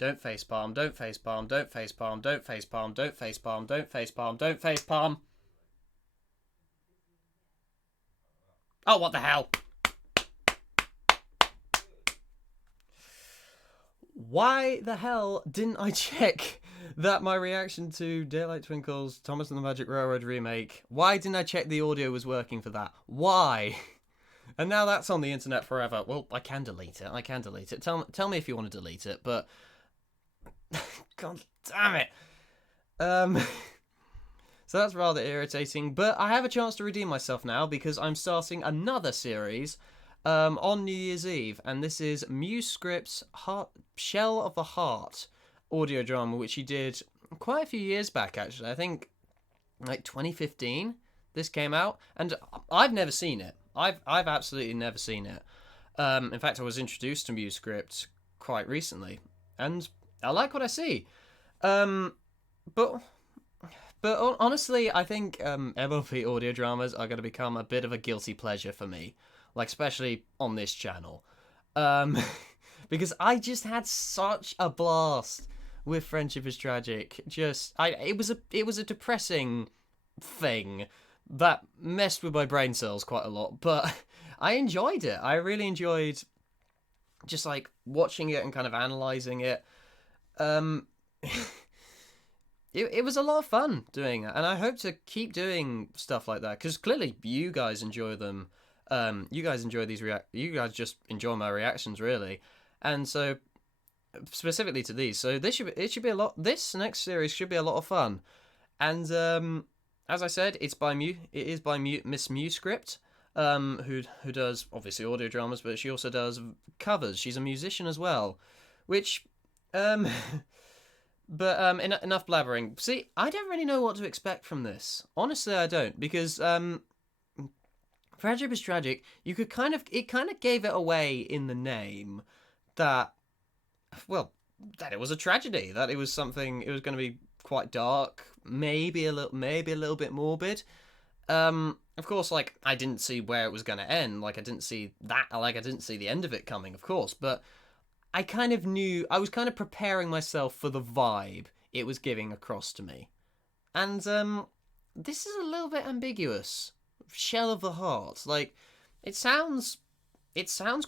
Don't facepalm, don't facepalm, don't facepalm, don't facepalm, don't facepalm, don't facepalm, don't facepalm. Oh, what the hell? Why the hell didn't I check that my reaction to Daylight Twinkle's Thomas and the Magic Railroad remake, why didn't I check the audio was working for that? Why? And now that's on the internet forever. Well, I can delete it. I can delete it. Tell me if you want to delete it, but... God damn it. So that's rather irritating, but I have a chance to redeem myself now because I'm starting another series on New Year's Eve, and this is MuseScript's Shell of the Heart audio drama, which he did quite a few years back, actually. I think like 2015 this came out, and I've never seen it. I've absolutely never seen it. In fact, I was introduced to MuseScript quite recently, and I like what I see. But honestly, I think MLP audio dramas are going to become a bit of a guilty pleasure for me, like especially on this channel, because I just had such a blast with Friendship is Tragic. It was a depressing thing that messed with my brain cells quite a lot, but I enjoyed it. I really enjoyed just like watching it and kind of analyzing it. It was a lot of fun doing it, and I hope to keep doing stuff like that because clearly you guys enjoy them. You guys enjoy these you guys just enjoy my reactions, really, and so specifically to these. So it should be a lot. This next series should be a lot of fun, and as I said, it is by Miss MuseScript, who does obviously audio dramas, but she also does covers. She's a musician as well, which But enough blabbering. See, I don't really know what to expect from this. Honestly, I don't, because Friendship is Tragic. It kind of gave it away in the name that, well, that it was a tragedy. That it was something. It was going to be quite dark, maybe a little bit morbid. Of course, like I didn't see where it was going to end. Like I didn't see the end of it coming. Of course, but I kind of knew, I was kind of preparing myself for the vibe it was giving across to me. And, this is a little bit ambiguous. Shell of the Heart. Like, it sounds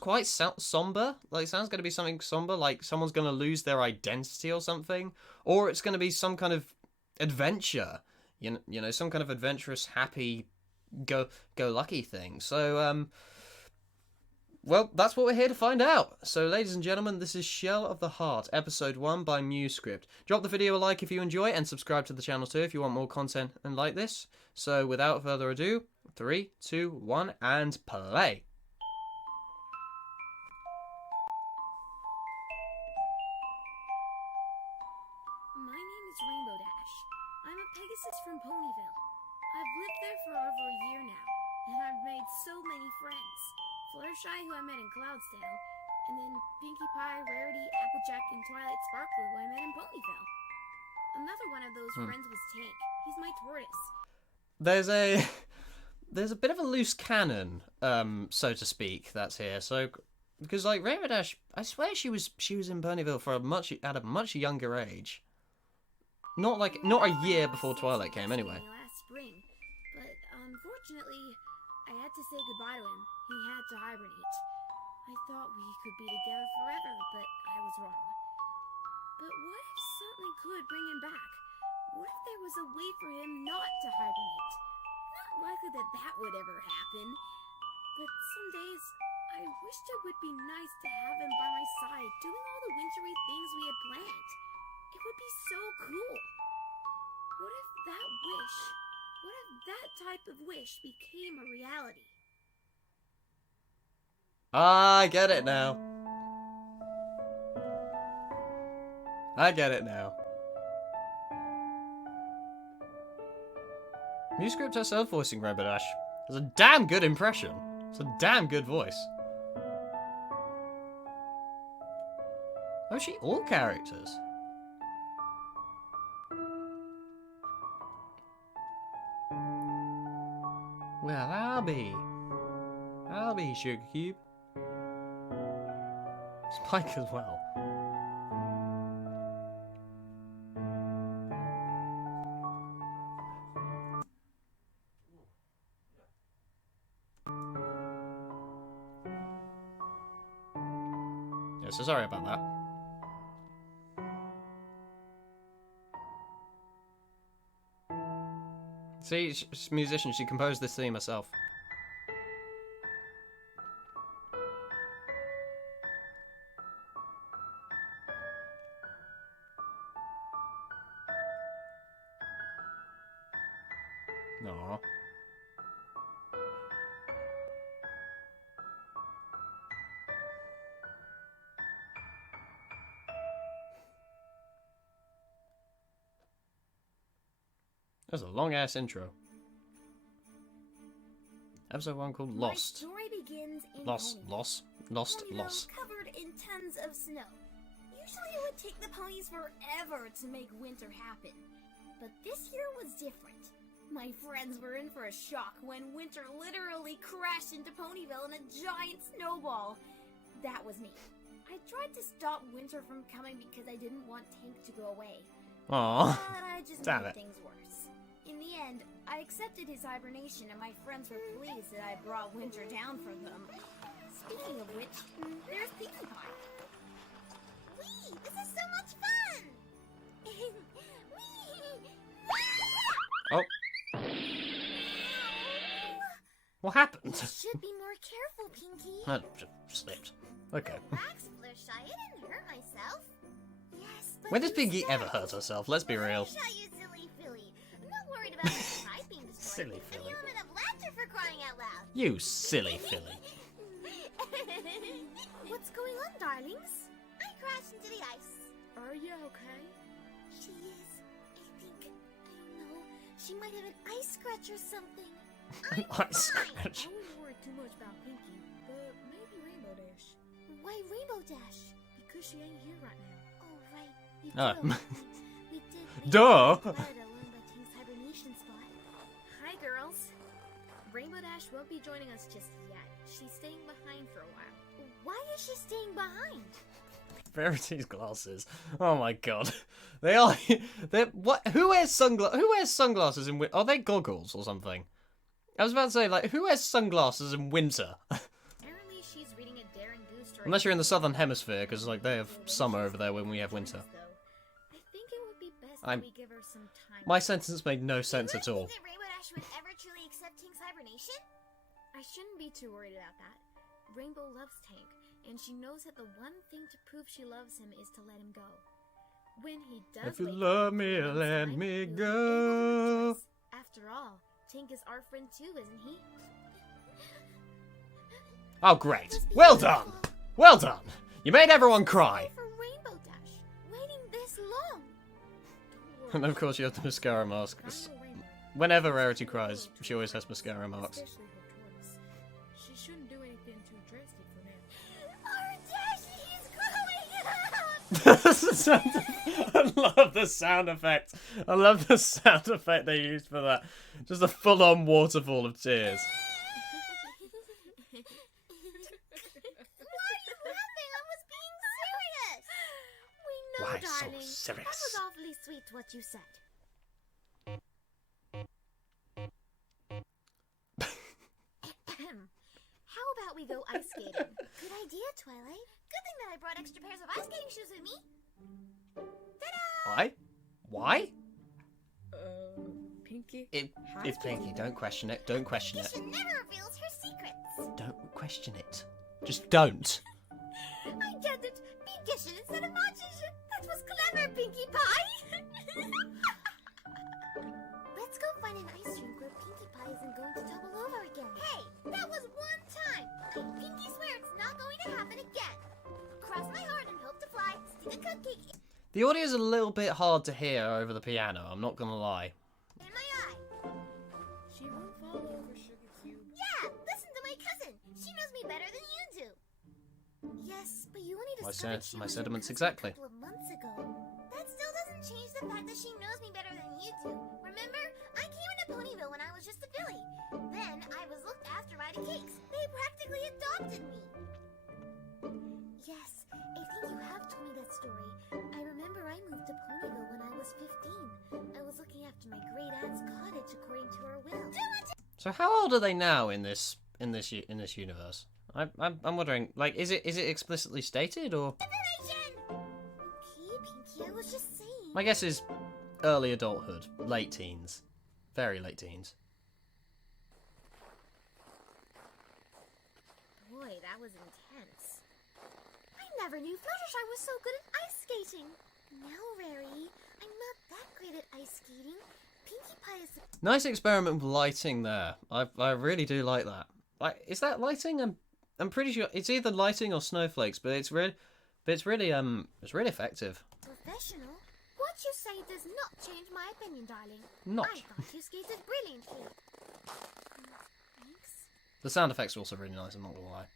quite somber. Like, it sounds going to be something somber, like someone's going to lose their identity or something. Or it's going to be some kind of adventure. You know, some kind of adventurous, happy, go-lucky thing. So, well, that's what we're here to find out. So, ladies and gentlemen, this is Shell of the Heart, Episode 1 by MuseScript. Drop the video a like if you enjoy, and subscribe to the channel too if you want more content and like this. So, without further ado, 3, 2, 1, and play! My name is Rainbow Dash. I'm a Pegasus from Ponyville. I've lived there for over a year now, and I've made so many friends. Fluttershy, who I met in Cloudsdale, and then Pinkie Pie, Rarity, Applejack, and Twilight Sparkle, who I met in Ponyville. Another one of those friends was Tank. He's my tortoise. There's a bit of a loose cannon, so to speak, that's here. So, because like Rainbow Dash, I swear she was in Ponyville at a much younger age. Not a year before Twilight came, anyway. Last spring, but unfortunately, I had to say goodbye to him. He had to hibernate. I thought we could be together forever, but I was wrong. But what if something could bring him back? What if there was a way for him not to hibernate? Not likely that would ever happen. But some days, I wished it would be nice to have him by my side, doing all the wintry things we had planned. It would be so cool. What if that type of wish became a reality? I get it now. MuseScript herself voicing Rainbow Dash. It's a damn good impression. It's a damn good voice. Oh, is she all characters? Well, I'll be Sugar Cube. Spike as well. so sorry about that. See, she's a musician, she composed this theme herself. Aww. That's a long-ass intro. Episode 1 called Lost. My story begins in Lost. Ponyville covered in tons of snow. Usually it would take the ponies forever to make winter happen. But this year was different. My friends were in for a shock when winter literally crashed into Ponyville in a giant snowball. That was me. I tried to stop winter from coming because I didn't want Tank to go away. Aww. But I just Damn made it. things worse. In the end, I accepted his hibernation and my friends were pleased that I brought winter down for them. Speaking of which, there's Pinkie Pie. Wee! This is so much fun! Oh. What happened? You should be more careful, Pinkie. I just slipped. Okay. Relax, Fluttershy. I didn't hurt myself. Yes, but When does you Pinkie ever said- hurt herself? Let's be real. Fluttershy, you silly filly. I'm not worried about the pie being destroyed. Silly An filly. element of laughter for crying out loud. You silly filly. What's going on, darlings? I crashed into the ice. Are you okay? She is. I don't know. She might have an ice scratch or something. I'm Ice fine. scratch. I wouldn't worry too much about Pinkie, but maybe Rainbow Dash. Why Rainbow Dash? Because she ain't here right now. Oh, right. You Oh. did. We did. Duh. Fled alone by Tank's hibernation spot. Hi, girls. Rainbow Dash won't be joining us just yet. She's staying behind for a while. Why is she staying behind? Verity's glasses. Oh my god. They are. They're what? Who wears sunglasses? Who wears sunglasses in winter? Are they goggles or something? I was about to say, like, who wears sunglasses in winter? Apparently, she's reading a Darren Goose story. Unless you're in the southern hemisphere, because like they have summer over there when we have winter. I think it would be best I'm- if we give her some time. My sentence made no sense at all. Do you think that Rainbow Dash would ever truly accept Tank's hibernation? I shouldn't be too worried about that. Rainbow loves Tank, and she knows that the one thing to prove she loves him is to let him go. When he does If you wake love up me, one let time, me he'll be able to go. rejoice. After all, Tank is our friend too, isn't he? Oh, great. Well done. Well done. You made everyone cry. For Rainbow Dash, waiting this long. Don't And worry. of course you have the mascara mask. I know Rainbow. Whenever Rarity cries, she always has mascara marks. Especially her toys. She shouldn't do anything too drastic for now. Our Dash, he is crying out. I love the sound effect. I love the sound effect they used for that. Just a full-on waterfall of tears. Why are you laughing? I was being serious. We know, Why so darling. serious? That was awfully sweet what you said. How about we go ice skating? Good idea, Twilight. Good thing that I brought extra pairs of ice skating shoes with me. Ta-da! Why? Why? Pinkie? It's Pinkie. Don't question it. Don't question it. Pinkie never reveals her secrets. Don't question it. Just don't. I get it. Be Gishin instead of Magician. That was clever, Pinkie Pie. Let's go find an ice rink where Pinkie Pie isn't going to tumble over again. Hey, that was one time. I pinky swear it's not going to happen again. Cross my heart and hope to fly. Stick a cupcake The audio is a little bit hard to hear over the piano. I'm not gonna lie. in my eye. She won't fall over, Sugar Cube. Yeah, listen to my cousin. She knows me better than you do. Yes, but you only discovered she my was sentiments your cousin exactly. a couple of months ago. That still doesn't change the fact that she knows me better than you do. Remember, I came into Ponyville when I was just a filly. Then I was looked after by the Cakes. They practically adopted me. Yes, I think you have told me that story. I remember I moved to Ponyville when I was 15. I was looking after my great aunt's cottage according to her will. So how old are they now in this universe? I'm wondering, like, is it explicitly stated, or? Information! Okay, Pinky, I was just saying. My guess is early adulthood, late teens. Very late teens. Boy, that was intense. I never knew Fluttershy was so good at ice skating. No, Rary, I'm not that great at ice skating. Pinkie Pie is the... Nice experiment with lighting there. I really do like that. Like, is that lighting? I'm pretty sure it's either lighting or snowflakes, but it's really effective. Professional? What you say does not change my opinion, darling. Not. I thought you skated brilliantly. Thanks. The sound effects are also really nice, I'm not gonna lie.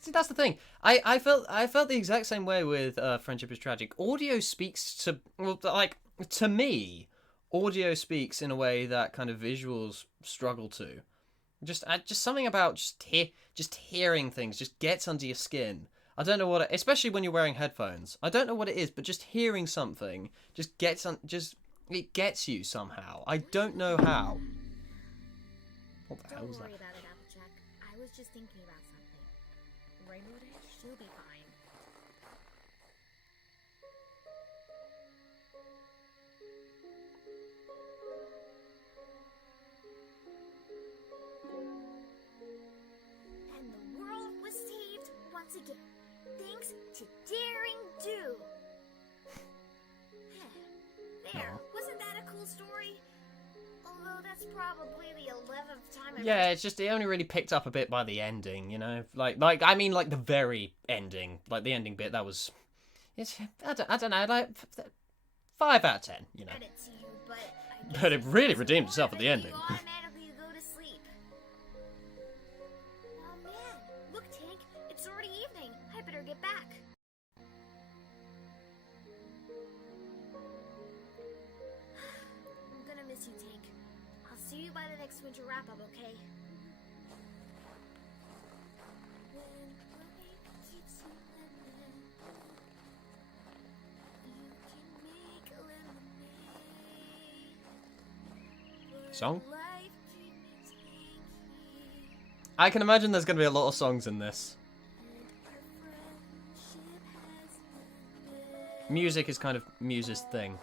See, that's the thing. I felt the exact same way with Friendship is Tragic. Audio speaks to, well, like, to me, audio speaks in a way that kind of visuals struggle to. Just something about just hearing things just gets under your skin. I don't know what it, especially when you're wearing headphones. I don't know what it is, but just hearing something just gets it gets you somehow. I don't know how. What the hell was that? Don't worry about it, Applejack. I was just thinking about something. Rainbow Dash, she'll be fine. And the world was saved once again, thanks to Daring Do. There, wasn't that a cool story? Although that's probably the 11th time I've... Yeah, it's just it only really picked up a bit by the ending, you know. Like I mean, like the very ending, like the ending bit. That was, it's I don't know, like 5 out of 10, you know. Credit to you, but I guess But it really it's redeemed itself at the more ending. than you automatically go to sleep. Oh man, look, Tank, it's already evening. I better get back. I'm gonna miss you, Tank. I'll see you by the next winter wrap-up, okay? When life keeps you lemon, you can make lemonade. Song? But life can be tanky, I can imagine there's going to be a lot of songs in this. and our friendship has ended. Music is kind of Muse's thing.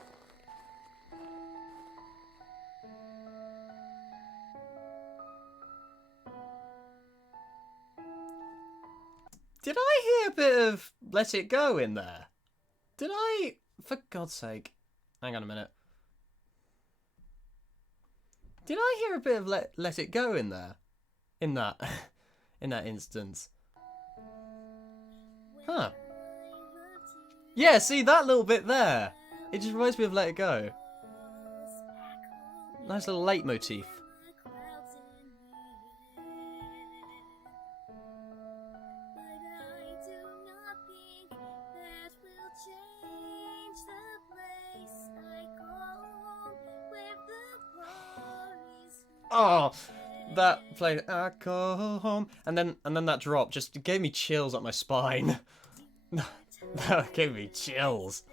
Did I hear a bit of Let It Go in there? Did I? For God's sake. Hang on a minute. Did I hear a bit of Let It Go in there? In that in that instance. Huh. Yeah, see that little bit there? It just reminds me of Let It Go. Nice little leitmotif. Oh, that played I Go Home, and then that drop just gave me chills up my spine. That gave me chills.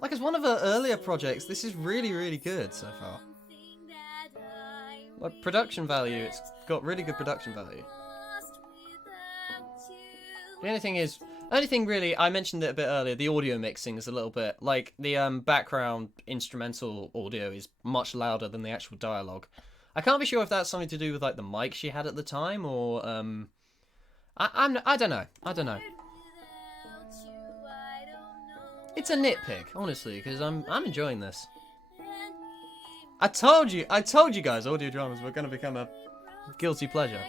Like, as one of her earlier projects, this is really, really good so far. Like, production value, it's got really good production value. The only thing really, I mentioned it a bit earlier, the audio mixing is a little bit, like, the background instrumental audio is much louder than the actual dialogue. I can't be sure if that's something to do with, like, the mic she had at the time, or, I don't know. It's a nitpick, honestly, because I'm enjoying this. I told you guys, audio dramas were going to become a guilty pleasure.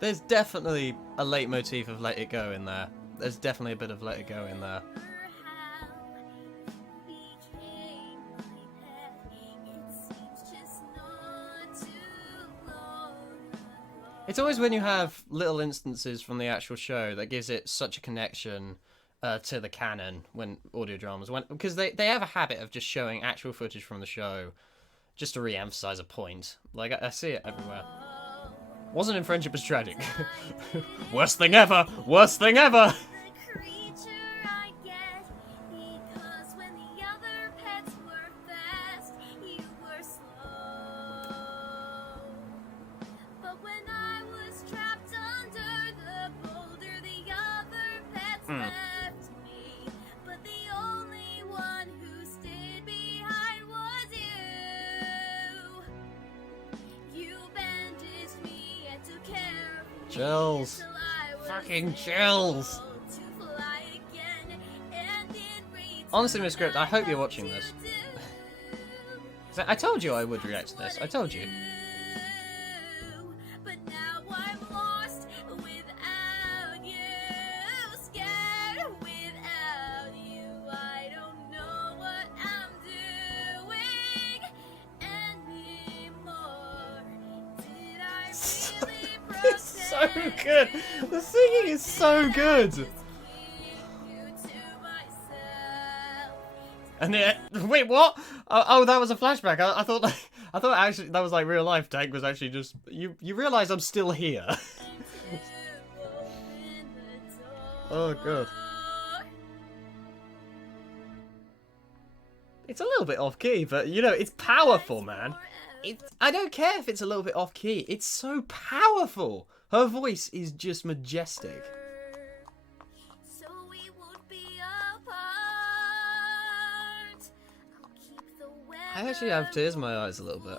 There's definitely a leitmotif of Let It Go in there. There's definitely a bit of Let It Go in there. It's always when you have little instances from the actual show that gives it such a connection to the canon when audio dramas because they have a habit of just showing actual footage from the show just to re-emphasize a point. Like I see it everywhere. Wasn't in Friendship is Tragic. Worst thing ever. Worst thing ever. Chills. Fucking chills. Honestly, MuseScript, I hope you're watching this. I told you I would react to this. I told you. It's so good. The singing is so good. And wait, what? Oh, that was a flashback. I thought actually that was like real life. Tank was actually just you realize I'm still here. Oh god. It's a little bit off key, but you know, it's powerful, man. I don't care if it's a little bit off key. It's so powerful. Her voice is just majestic. I actually have tears in my eyes a little bit.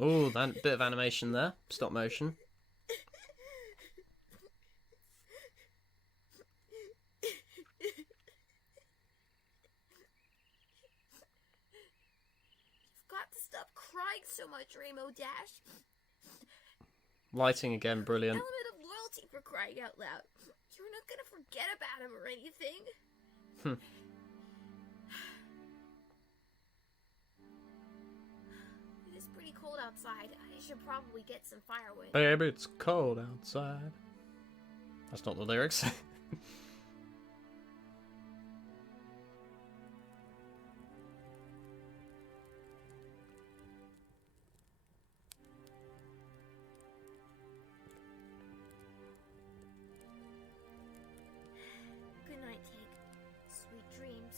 Oh, that bit of animation there. Stop motion. You've got to stop crying so much, Rainbow Dash. Lighting again, brilliant. Element of loyalty, for crying out loud. You're not gonna forget about him or anything. It is pretty cold outside. I should probably get some firewood. Baby, it's cold outside. That's not the lyrics. Good night, Cake. Sweet dreams.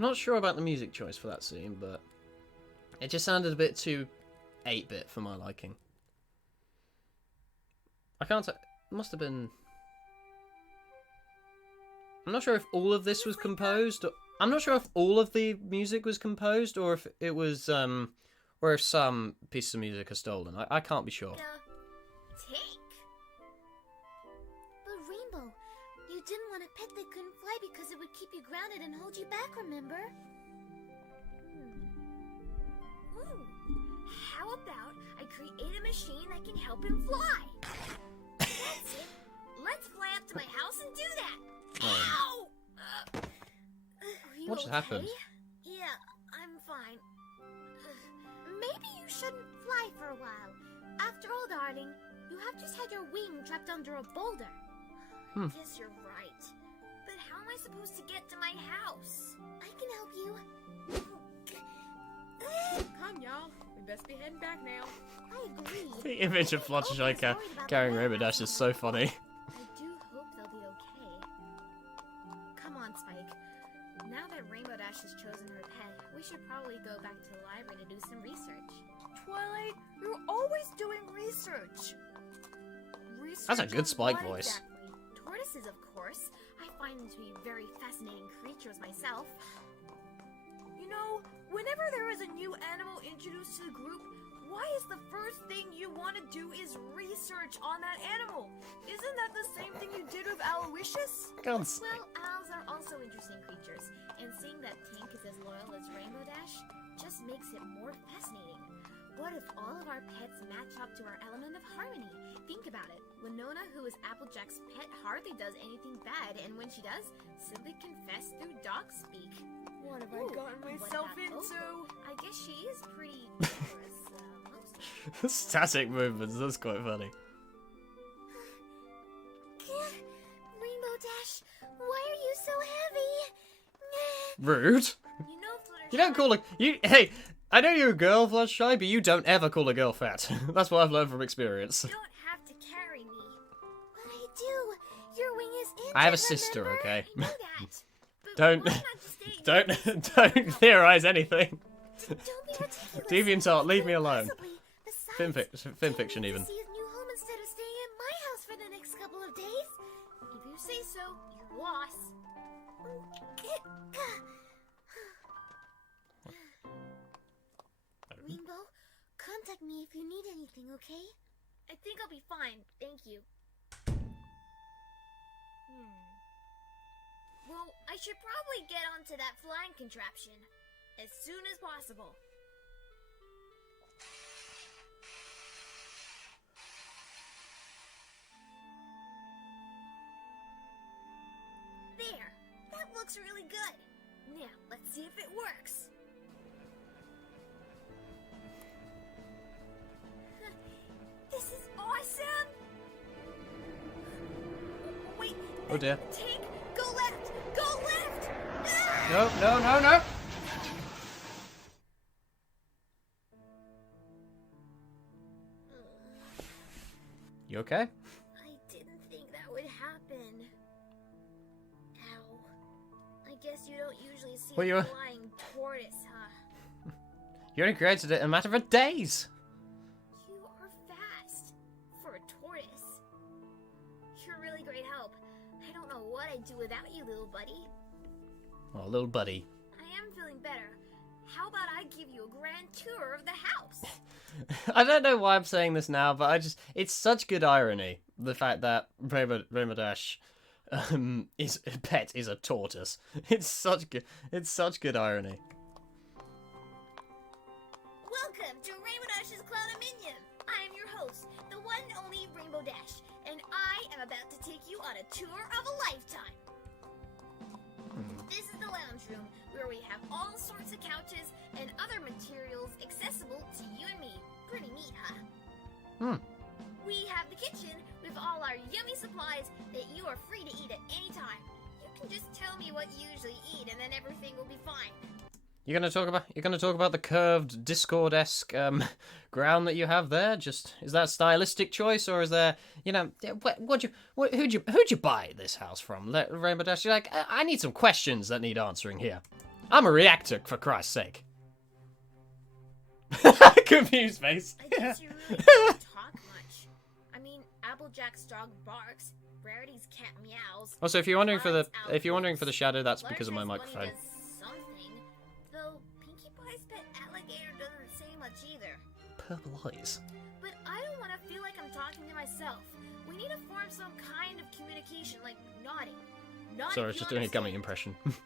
Not sure about the music choice for that scene, but it just sounded a bit too 8-bit for my liking. I can't say. It must have been. I'm not sure if all of this was composed. I'm not sure if all of the music was composed, or if it was, or if some pieces of music are stolen. I can't be sure. Take. But Rainbow, you didn't want a pet that couldn't fly because it would keep you grounded and hold you back, remember? Ooh. How about I create a machine that can help him fly? That's it. Let's fly up to my house and do that. Ow! Are you What just okay? happened? Yeah, I'm fine. Maybe you shouldn't fly for a while. After all, darling, you have just had your wing trapped under a boulder. Guess you're right. But how am I supposed to get to my house? I can help you. Come, y'all. We best be heading back now. I agree. The image of Fluttershy carrying Rainbow Dash is so funny. I do hope they'll be okay. Come on, Spike. Now that Rainbow Dash has chosen her pet, we should probably go back to the library to do some research. Twilight, you're always doing research. That's a good Spike What voice. exactly? Tortoises, of course. I find them to be very fascinating creatures myself. You know, whenever there is a new animal introduced to the group, why is the first thing you want to do is research on that animal? Isn't that the same thing you did with Aloysius? Well, owls are also interesting creatures, and seeing that Tink is as loyal as Rainbow Dash just makes it more fascinating. What what if all of our pets match up to our element of harmony? Think about it. Winona, who is Applejack's pet, hardly does anything bad, and when she does, simply confess through dog speak. What have I gotten myself into? I guess she is pretty generous, most Static movements, that's quite funny. Rainbow Dash, why are you so heavy? Rude. You know, Fluttershy. You don't call a hey. I know you're a girl, Fluttershy, but you don't ever call a girl fat. That's what I've learned from experience. You don't have to carry me. But I do. Your wing is injured, I have a sister, remember? okay? I know that. But Don't- why not just stay Don't theorize anything. Don't be ridiculous. DeviantArt, leave me alone. Possibly. Besides, Fin fiction, Jamie even. needs to see his new home instead of staying at my house for the next couple of days. If you say so, you lost. Rainbow, contact me if you need anything, okay? I think I'll be fine, thank you. Well, I should probably get onto that flying contraption as soon as possible. There! That looks really good! Now, let's see if it works. This is awesome! Wait, Oh dear. Tank, go left! Go left! Ah! No. You okay? I didn't think that would happen. Ow. I guess you don't usually see Well, a you- flying tortoise, huh? You only created it in a matter of days. You are fast for a tortoise. You're really great help. I don't know what I'd do without you, little buddy. Oh, little buddy. I am feeling better. How about I give you a grand tour of the house? I don't know why I'm saying this now, but it's such good irony. The fact that Rainbow Dash is pet is a tortoise. It's such good irony. Welcome to Rainbow Dash's Cloud-Dominion. I am your host, the one and only Rainbow Dash, and I am about to take you on a tour of a lifetime. This is the lounge room, where we have all sorts of couches and other materials accessible to you and me. Pretty neat, huh? We have the kitchen with all our yummy supplies that you are free to eat at any time. You can just tell me what you usually eat, and then everything will be fine. You're gonna talk about the curved Discord-esque ground that you have there. Just is that a stylistic choice, or is there, who'd you buy this house from? Rainbow Dash, you're like, I need some questions that need answering here. I'm a reactor, for Christ's sake. Confused face. I guess you really don't talk much. I mean, Applejack's dog barks, Rarity's cat meows. Also, if you're wondering for the Fluttershy's shadow, that's because of my Fluttershy's microphone. bunny does something, though Pinkie Pie's pet alligator doesn't say much either. Purple eyes. But I don't want to feel like I'm talking to myself. We need to form some kind of communication, like nodding. Sorry, I was just doing a gummy impression. Phew.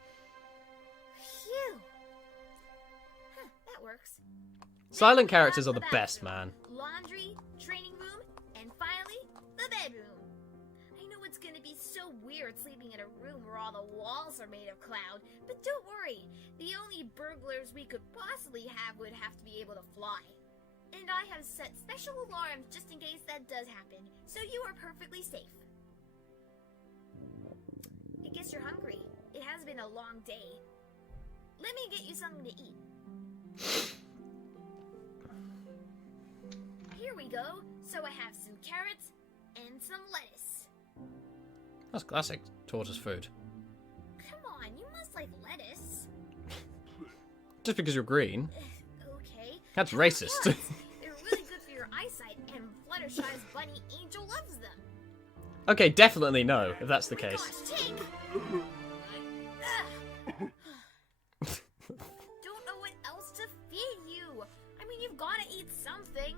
Huh, that works. Silent Then we characters have are the the best, bathroom, man. Laundry, training room, and finally, the bedroom. I know it's gonna be so weird sleeping in a room where all the walls are made of cloud, but don't worry. The only burglars we could possibly have would have to be able to fly. And I have set special alarms just in case that does happen, so you are perfectly safe. I guess you're hungry. It has been a long day. Let me get you something to eat. Here we go. So I have some carrots and some lettuce. That's classic tortoise food. Come on, you must like lettuce. Just because you're green. Okay. That's How racist. about carrots? They're really good for your eyesight, and Fluttershy's bunny Angel loves them. Okay, definitely no, if that's the Oh my case. gosh, Tink! Don't know what else to feed you. I mean, you've got to eat something.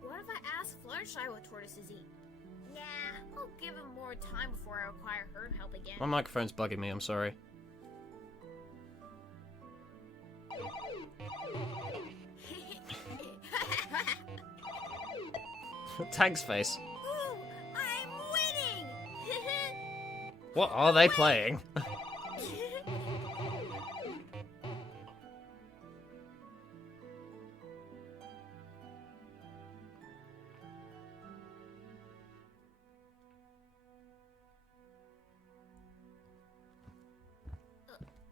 What if I ask Fluttershy what tortoises eat? Nah, I'll give him more time before I require her help again. My microphone's bugging me, I'm sorry. Tank's face. Ooh, I'm winning! What are they playing?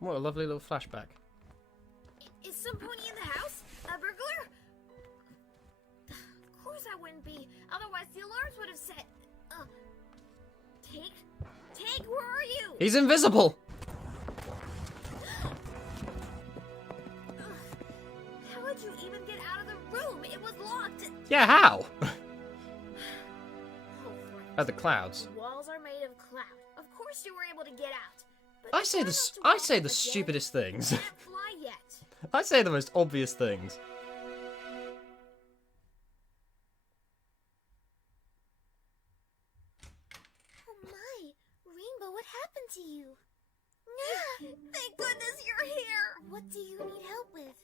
What a lovely little flashback. Is some pony in the house? A burglar? Of course I wouldn't be. Otherwise the alarms would have set. Tank, where are you? He's invisible! How would you even get out of the room? It was locked. Yeah, how? Oh, Oh, the clouds. the walls are made of cloud. Of course you were able to get out. But I say you're the not to walk the again. stupidest things. You can't fly yet. I say the most obvious things. Oh my! Rainbow, what happened to you? Thank goodness you're here. What do you need help with?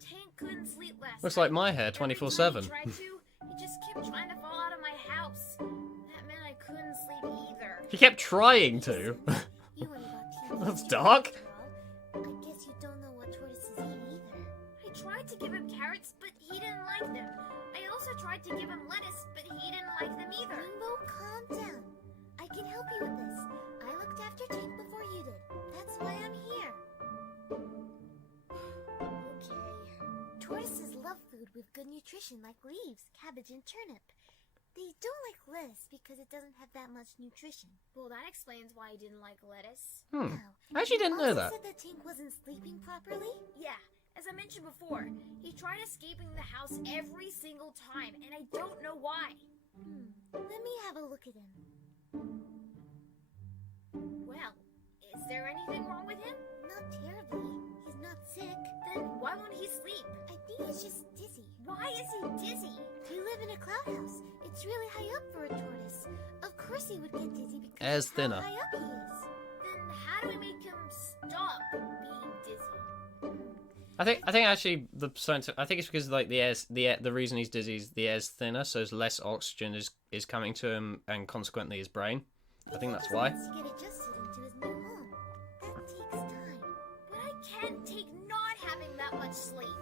Tank couldn't sleep last Looks night. like my hair Every time 24/7. he tried to, he just kept trying to fall out of my house. That meant I couldn't sleep either. He kept trying to. You weren't about teen That's years dark. after all. I guess you don't know what tortoises eat either. I tried to give him carrots, but he didn't like them. I also tried to give him lettuce, but he didn't like them either. Rainbow, calm down. I can help you with this. I looked after Tank before you did. That's why I'm here. Okay. Tortoises love food with good nutrition like leaves, cabbage, and turnip. They don't like lettuce because it doesn't have that much nutrition. Well, that explains why he didn't like lettuce. Hmm. Now, I actually didn't know you that. also said that Tank wasn't sleeping properly? Yeah, as I mentioned before, he tried escaping the house every single time, and I don't know why. Let me have a look at him. Well, is there anything wrong with him? Not terribly. He's not sick. Then why won't he sleep? I think he's just dizzy. Why is he dizzy? You live in a cloud house. It's really high up for a tortoise. Of course he would get dizzy because Air's of thinner. how high up he is. Then how do we make him stop being dizzy? I think actually I think it's because like the reason he's dizzy is the air's thinner, so there's less oxygen is coming to him and consequently his brain. I think that's why. He wants to get adjusted into his new home. That takes time. But I can't take not having that much sleep.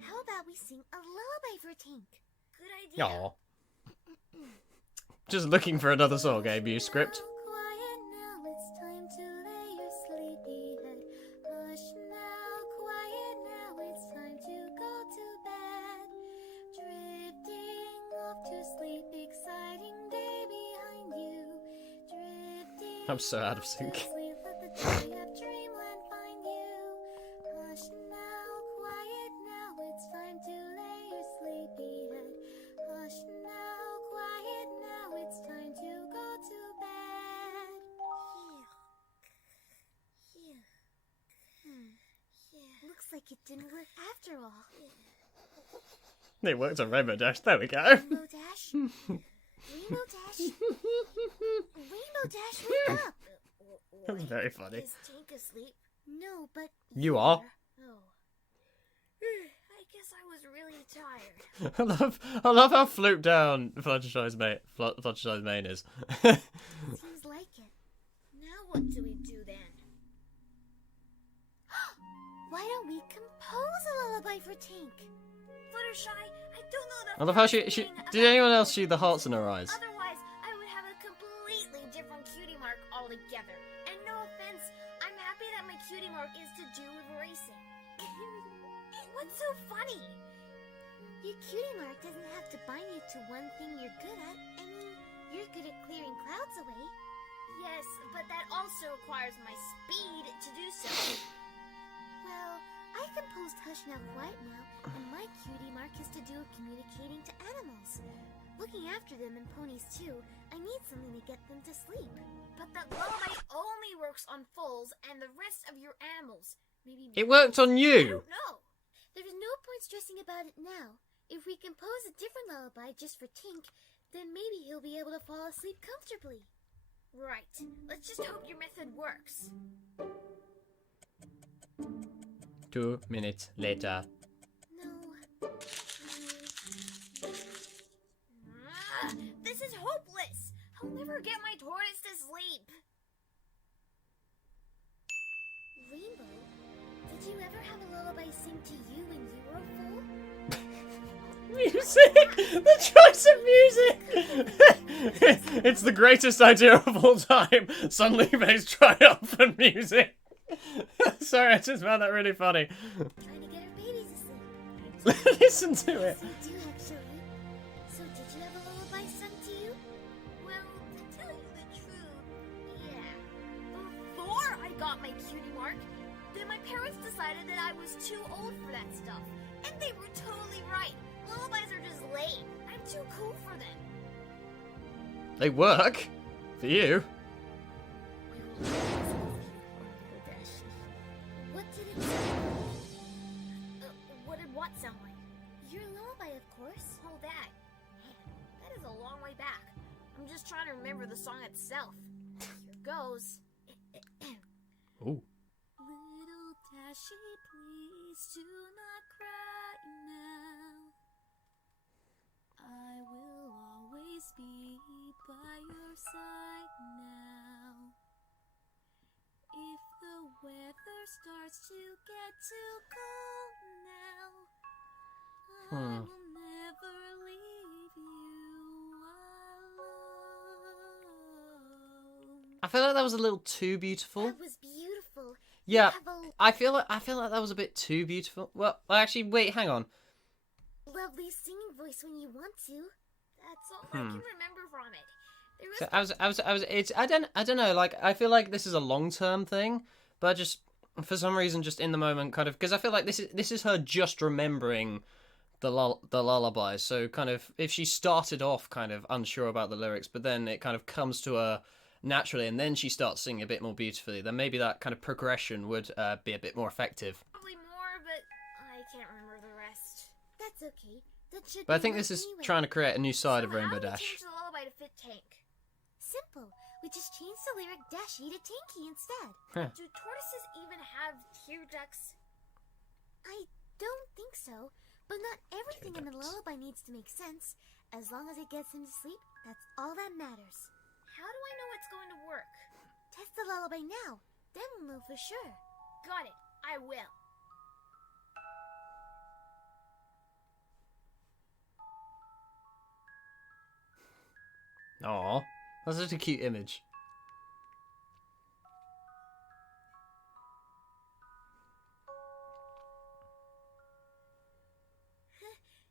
How about we sing a lullaby for Tank? Good idea. Aw. Just looking for another song, eh, MuseScript? Quiet now, it's time to lay your sleepy head. Hush now, quiet now, it's time to go to bed. Drifting off to sleep, exciting day behind you. Drifting I'm so out of off to sync. sleep, let the joy of dreamland find you. Hush now, quiet now, it's time to lay your sleepy head. Hush now, quiet now, it's time to go to bed. Looks like it didn't work after all. It worked on Rainbow Dash. There we go. Rainbow Dash? Rainbow Dash? Rainbow Dash, wake up! That's very funny. Is Tank asleep? No, but You are. Oh. I guess I was really tired. I love how flooped down Fluttershy's mane is. seems like it. Now what do we do then? Why don't we compose a lullaby for Tank? Fluttershy, I don't know that. I love how she did anyone else see the hearts in her eyes? Otherwise, I would have a completely different cutie mark altogether. And no offense, I'm happy that my cutie mark is to do with racing. What's so funny? Your cutie mark doesn't have to bind you to one thing you're good at. I mean, you're good at clearing clouds away. Yes, but that also requires my speed to do so. Well, I composed Hush Now Quiet Now, and my cutie mark is to do with communicating to animals. Looking after them and ponies too, I need something to get them to sleep. But that lullaby only works on foals and the rest of your animals. Maybe It worked on I you. don't know. There's no point stressing about it now. If we compose a different lullaby just for Tink, then maybe he'll be able to fall asleep comfortably. Right. Let's just hope your method works. 2 minutes later. No. I'll never get my tortoise to sleep. Rainbow, did you ever have a lullaby sing to you when you were a fool? Music! The choice of music! It's the greatest idea of all time. Suddenly makes triumphant music. Sorry, I just found that really funny. Trying to get her babies to sleep. Listen to it. Yes, I do actually. So did you have a lullaby sung to you? Well, to tell you the truth, yeah. Before I got my cutie mark, then my parents decided that I was too old for that stuff. And they were totally right. Lullabies are just lame. I'm too cool for them. They work. For you. What did it say? What did what sound like? Your lullaby, of course. Oh, that. Man, that is a long way back. I'm just trying to remember the song itself. Here goes. Ooh. Little Dashi, please do not cry now. I will always be by your side now. If the weather starts to get too cold now, I will never leave you alone. I feel like that was a little too beautiful. That was beautiful. Yeah, You have a I feel like that was a bit too beautiful. Well, actually, wait, hang on. lovely singing voice when you want to. That's all I can remember from it. There was So I don't know. Like, I feel like this is a long-term thing, but just for some reason, just in the moment, kind of, because I feel like this is her just remembering the lullabies. So kind of, if she started off kind of unsure about the lyrics, but then it kind of comes to her naturally, and then she starts singing a bit more beautifully, then maybe that kind of progression would be a bit more effective. probably more, but I can't remember the rest. That's okay. That should But I be think enough this is anyway. trying to create a new side of So Rainbow how do we Dash. change the lullaby to fit Tank? Simple. We just changed the lyric Dashy to Tinky instead. Do tortoises even have tear ducts? I don't think so, but not everything in the ducts. lullaby needs to make sense. As long as it gets him to sleep, that's all that matters. How do I know it's going to work? Test the lullaby now, then we'll know for sure. Got it. I will. Aw, that's such a cute image.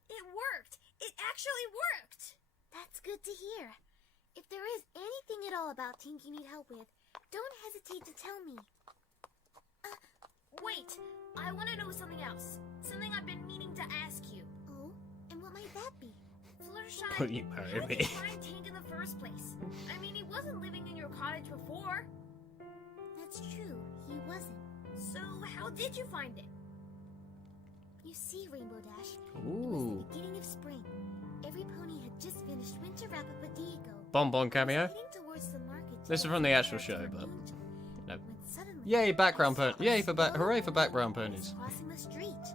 It worked. It actually worked. That's good to hear. If there is anything at all about Tink you need help with, don't hesitate to tell me. Wait, I want to know something else. Something I've been meaning to ask you. Oh, and what might that be? Fluttershy, Will you marry how me? did you find Tank in the first place? I mean, he wasn't living in your cottage before. That's true, he wasn't. So how did you find him? You see, Rainbow Dash, it was Ooh. the beginning of spring. Every pony had just finished winter wrap up at Diego. Bonbon cameo. Heading towards the market to This is get from the some actual carrots show, for but, Angel, you know. when suddenly, Yay, background I saw pony. Yay a for slow hooray for background pony ponies. crossing the street.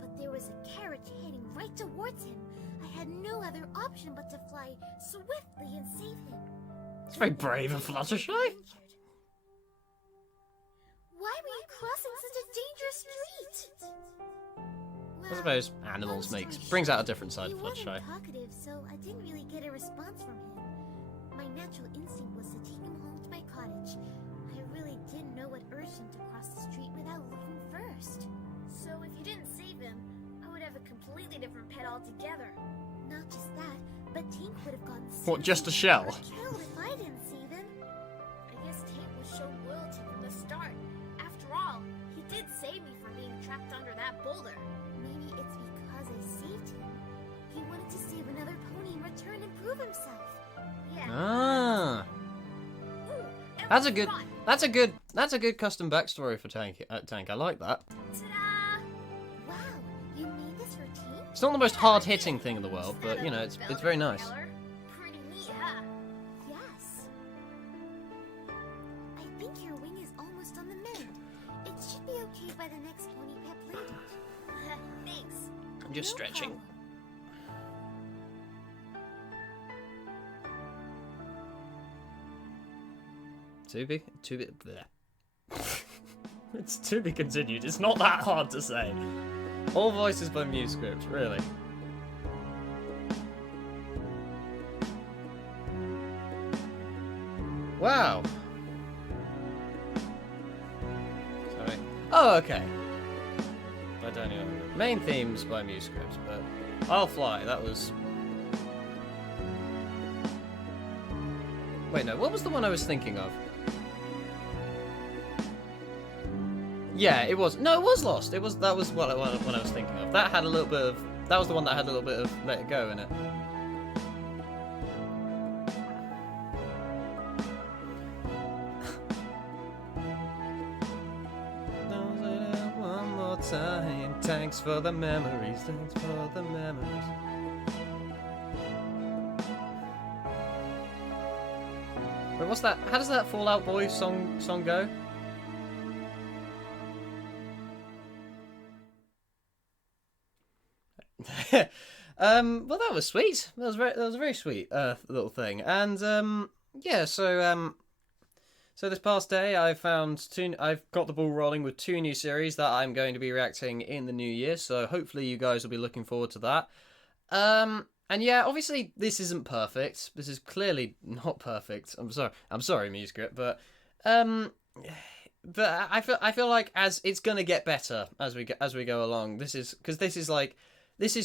But there was a carriage heading right towards him. I had no other option but to fly swiftly and save him. It's very brave of Fluttershy. Why were you crossing such a dangerous street? I suppose animals brings out a different side of He Fluttershy. wasn't talkative, so I didn't really get a response from him. My natural instinct was to take him home to my cottage. I really didn't know what urged him to cross the street without looking first. So if you didn't save him, I would have a completely different pet altogether. Not just that, but Tink would have gotten What, just a shell? killed if I didn't save him. I guess Tank was show loyalty from the start. After all, he did save me from being trapped under that boulder. Maybe it's because I saved him. He wanted to save another pony in return and prove himself. Yeah. Ah, Ooh, and that's a we good. forgot. That's a good custom backstory for Tank. Tank, I like that. Ta-da! Wow, you made this for Tink? It's not the most hard-hitting thing in the world, but you know, it's very nice. Pretty neat, huh? Yes. I think your wing is almost on the mend. It should be okay by the next pony pet playdate. Thanks. I'm just No stretching. problem. To be bleh. It's to be continued. It's not that hard to say. All voices by MuseScript's, really. Wow. Sorry. Oh, okay. I don't know. Main themes by MuseScript's, but I'll Fly, that was... Wait, no, what was the one I was thinking of? Yeah, it was. No, it was Lost. That was what I was thinking of. That had a little bit of... That was the one that had a little bit of Let It Go in it. One more time. Thanks for the memories. Thanks for the memories. Wait, what's that? How does that Fall Out Boy song go? Well, that was sweet. That was a very sweet little thing. And yeah, so this past day I've got the ball rolling with 2 new series that I'm going to be reacting in the new year. So hopefully you guys will be looking forward to that. And yeah, obviously this isn't perfect. This is clearly not perfect. I'm sorry, MuseScript, but I feel like as it's gonna get better as we go along. This is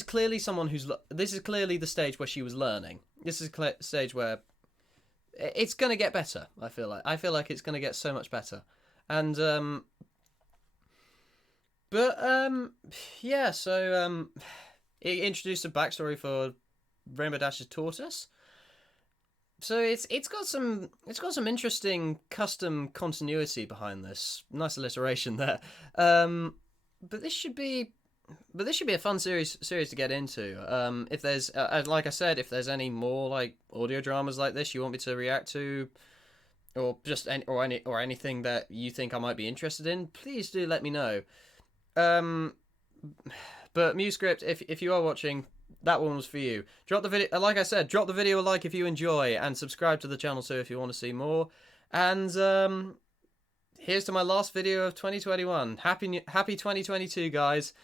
clearly this is clearly the stage where she was learning. This is a stage where it's gonna get better. I feel like it's gonna get so much better, and yeah. So it introduced a backstory for Rainbow Dash's tortoise. So it's got some interesting custom continuity behind this. Nice alliteration there. But this should be a fun series to get into. If there's like I said, if there's any more like audio dramas like this you want me to react to, or just anything that you think I might be interested in, please do let me know. But MuseScript, if you are watching, that one was for you. Drop the video, like I said, drop the video a like if you enjoy, and subscribe to the channel too if you want to see more. And here's to my last video of 2021. Happy 2022, guys.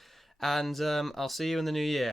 And I'll see you in the new year.